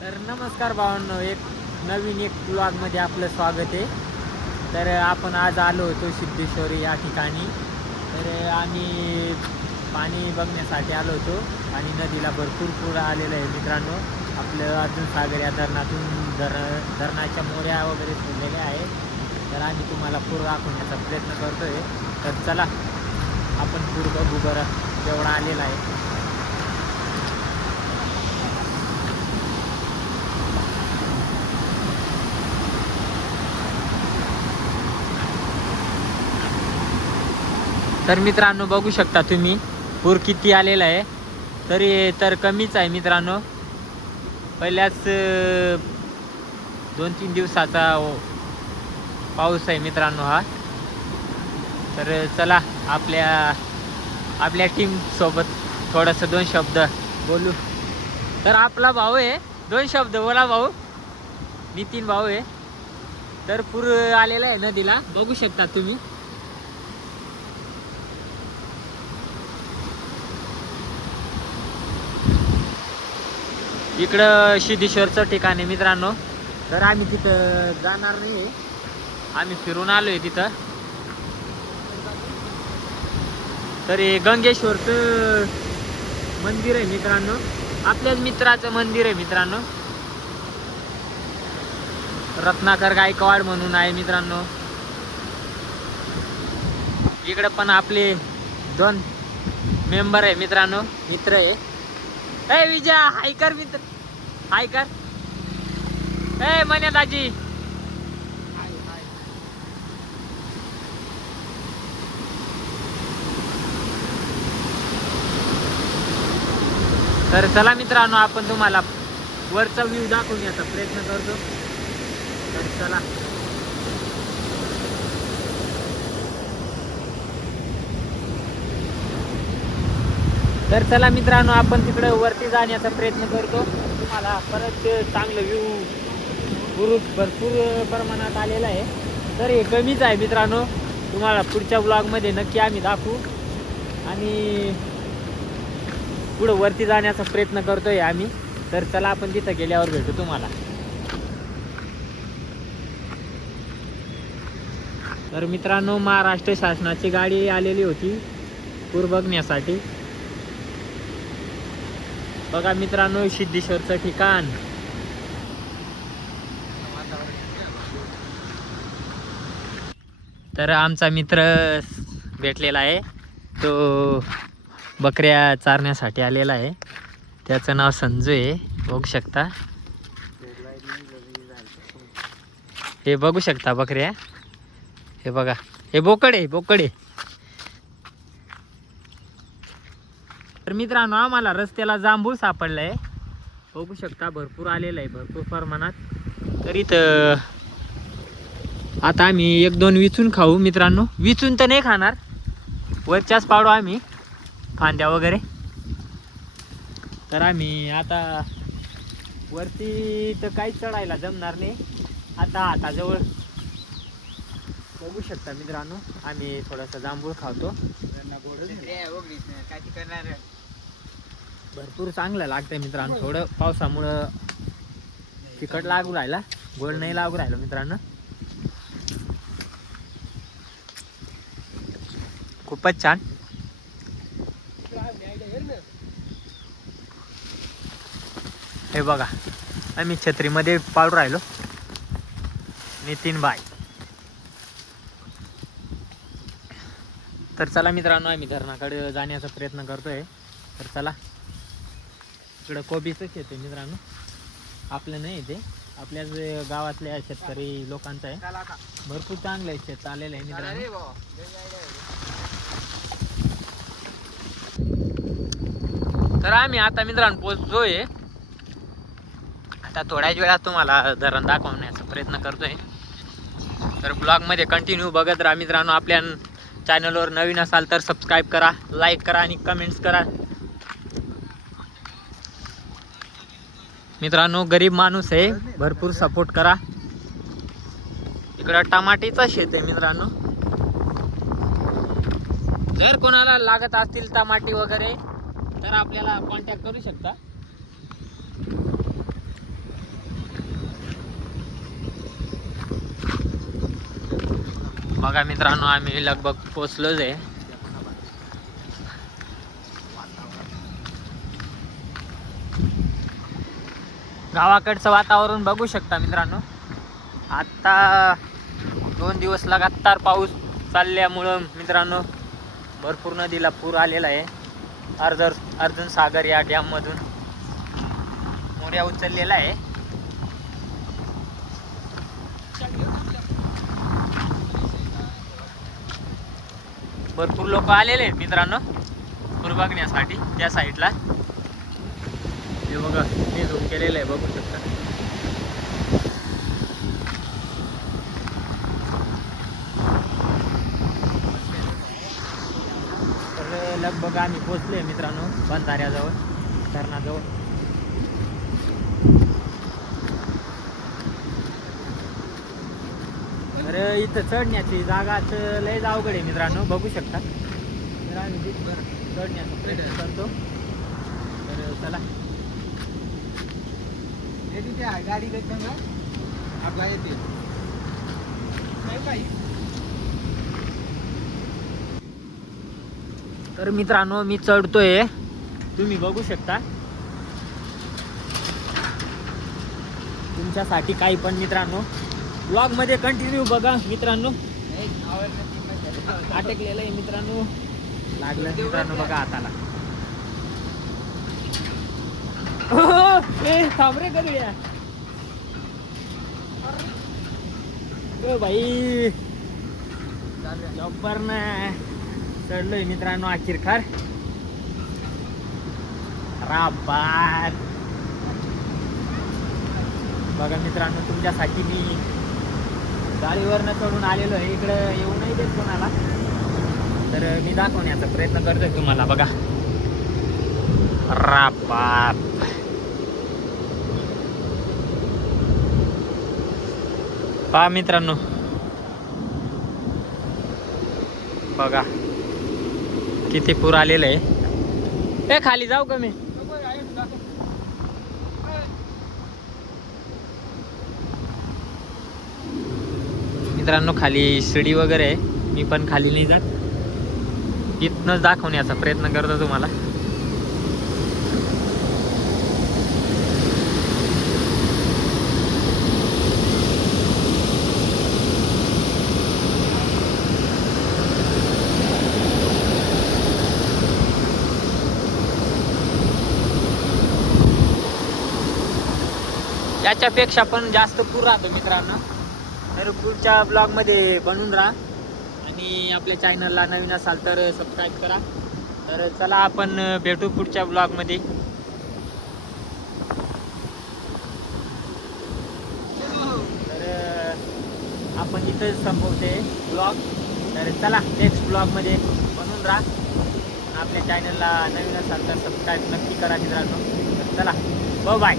तर नमस्कार भावांनो एक नवीन एक ब्लॉगमध्ये आपलं स्वागत आहे. तर आपण आज आलो होतो सिद्धेश्वरी या ठिकाणी. तर आम्ही पाणी बघण्यासाठी आलो होतो आणि नदीला भरपूर पूर आलेलं आहे मित्रांनो. आपलं अर्जुन सागर या धरणातून धर धरणाच्या मोऱ्या वगैरे सोडलेल्या आहेत. तर आम्ही तुम्हाला पूर दाखवण्याचा प्रयत्न करतो आहे तर चला आपण पूर बघू बरं जेवढा आलेला आहे. तर मित्रांनो बघू शकता तुम्ही पूर किती आलेला आहे. तरी तर कमीच आहे मित्रांनो. पहिल्याच दोन तीन दिवसाचा ओ- पाऊस आहे मित्रांनो हा. तर चला आपल्या आपल्या टीमसोबत थोडंसं दोन शब्द बोलू. तर आपला भाऊ आहे. दोन शब्द बोला भाऊ. नितीन भाऊ आहे. तर पूर आलेला आहे नदीला. बघू शकता तुम्ही. इकडं सिद्धेश्वरचं ठिकाण आहे मित्रांनो. तर आम्ही तिथं जाणार नाही. आम्ही फिरून आलोय तिथं. तर हे गंगेश्वरचं मंदिर आहे मित्रांनो. आपल्याच मित्राचं मंदिर आहे मित्रांनो. रत्नाकर गायकवाड म्हणून आहे मित्रांनो. इकडं पण आपले दोन मेंबर आहे मित्रांनो. मित्र आहे. ए विजय हायकर मित्र. हाय कर. ए मन्या दाजी. तर चला मित्रांनो आपण तुम्हाला वरचा व्ह्यू दाखवण्याचा प्रयत्न करतो. तर चला. तर चला मित्रांनो आपण तिकडे वरती जाण्याचा प्रयत्न करतो. तुम्हाला परत चांगलं व्ह्यू ग्रुप भरपूर प्रमाणात आलेला आहे. तर हे कमीच आहे मित्रांनो. तुम्हाला पुढच्या ब्लॉगमध्ये नक्की आम्ही दाखवू. आणि पुढं वरती जाण्याचा प्रयत्न करतोय आम्ही. तर चला आपण तिथं गेल्यावर भेटू तुम्हाला. तर मित्रांनो महाराष्ट्र शासनाची गाडी आलेली होती पूर बघण्यासाठी. बघा मित्रांनो सिद्धेश्वरचं ठिकाण. तर आमचा मित्र भेटलेला आहे. तो बकऱ्या चारण्यासाठी आलेला आहे. त्याचं नाव संजू आहे बघू शकता. हे बघू शकता बकऱ्या. हे बघा. हे बोकड आहे बोकड तर मित्रांनो आम्हाला रस्त्याला जांभूळ सापडलं आहे बघू शकता भरपूर आलेलं आहे भरपूर प्रमाणात. तर इथं आता आम्ही एक दोन विचून खाऊ मित्रांनो. विचून तर नाही खाणार. वरच्याच पाडू आम्ही फांद्या वगैरे. तर आम्ही आता वरती तर काहीच चढायला जमणार नाही. आता हाताजवळ बघू शकता मित्रांनो आम्ही थोडासा जांभूळ खावतो भरपूर चांगलं लागतंय मित्रांनो. थोडं पावसामुळं तिखट लागू राहिला. गोड नाही लागू राहिलं मित्रांनो. खूपच छान. हे बघा आम्ही छत्रीमध्ये पाळू राहिलो. नितीन बाय तर चला मित्रांनो आम्ही धरणाकडे जाण्याचा प्रयत्न करतोय. तर चला. इकडं कोबीचं शेत आहे मित्रांनो. आपलं नाही ते. आपल्याच गावातल्या शेतकरी लोकांचं आहे. भरपूर चांगलं आहे शेत आलेलं आहे मित्रांनो. तर आम्ही आता मित्रांनो पोचतोय आता थोड्याच वेळात तुम्हाला धरण दाखवण्याचा प्रयत्न करतोय. तर ब्लॉगमध्ये कंटिन्यू बघत राहा मित्रांनो. आपल्या चॅनलवर नवीन असाल तर सबस्क्राईब करा लाईक करा आणि कमेंट्स करा. मित्रांनो गरीब माणूस आहे. भरपूर सपोर्ट करा. इकडं टमाटेचा शेत आहे मित्रांनो. जर कोणाला लागत असतील टमाटे वगैरे तर आपल्याला कॉन्टॅक्ट करू शकता. बघा मित्रांनो आम्ही लगभग पोचलोच आहे. गावाकडचं वातावरण बघू शकता मित्रांनो. आत्ता दोन दिवस लगातार पाऊस चालल्यामुळं मित्रांनो भरपूर नदीला पूर आलेला आहे. अर्धर अर्जुन सागर या डॅममधून मोड्या उचललेला आहे. भरपूर लोक आलेले आहेत मित्रांनो पूर बघण्यासाठी त्या साईडला. हे बघा मी झूम केलेलं आहे बघू शकता. तर लगभग आम्ही पोचलो आहे मित्रांनो बंधाऱ्याजवळ धरणाजवळ. तर इथं चढण्याची जागा तर लय अवघड आहे मित्रांनो बघू शकता. तर आम्ही तिथवर चढण्याचा प्रयत्न करतो. तर चला. गाडी का आपला येते. तर मित्रांनो मी चढतोय. तुम्ही बघू शकता. तुमच्यासाठी काही पण मित्रांनो. ब्लॉगमध्ये कंटिन्यू बघा मित्रांनो. अटकलेलं आहे मित्रांनो. लागलं मित्रांनो बघा हाताला. ए, थांब करूया भाई जॉबवर ना चढलोय मित्रांनो अखेरखार. राबात बघा मित्रांनो तुमच्यासाठी मी गाडीवरनं चढून आलेलो आहे. इकडं येऊ नाही देत कोणाला. तर मी दाखवण्याचा प्रयत्न करतोय तुम्हाला बघा. राबात पहा मित्रांनो. बघा. किती पूर आलेलं आहे. ए खाली जाऊ का मी? मित्रांनो खाली शिडी वगैरे आहे. मी पण खाली नाही जात. इथनंच दाखवण्याचा प्रयत्न करतो तुम्हाला. याच्यापेक्षा पण जास्त पूर राहतो मित्रांनो. तर पुढच्या ब्लॉगमध्ये बनून राहा. आणि आपल्या चॅनलला नवीन असाल तर सबस्क्राईब करा. तर चला आपण भेटू पुढच्या ब्लॉगमध्ये तर आपण इथंच संपवते ब्लॉग तर चला नेक्स्ट ब्लॉगमध्ये बनून राहा. आपल्या चॅनलला नवीन असाल तर सबस्क्राईब नक्की करा मित्रांनो. तर चला बाय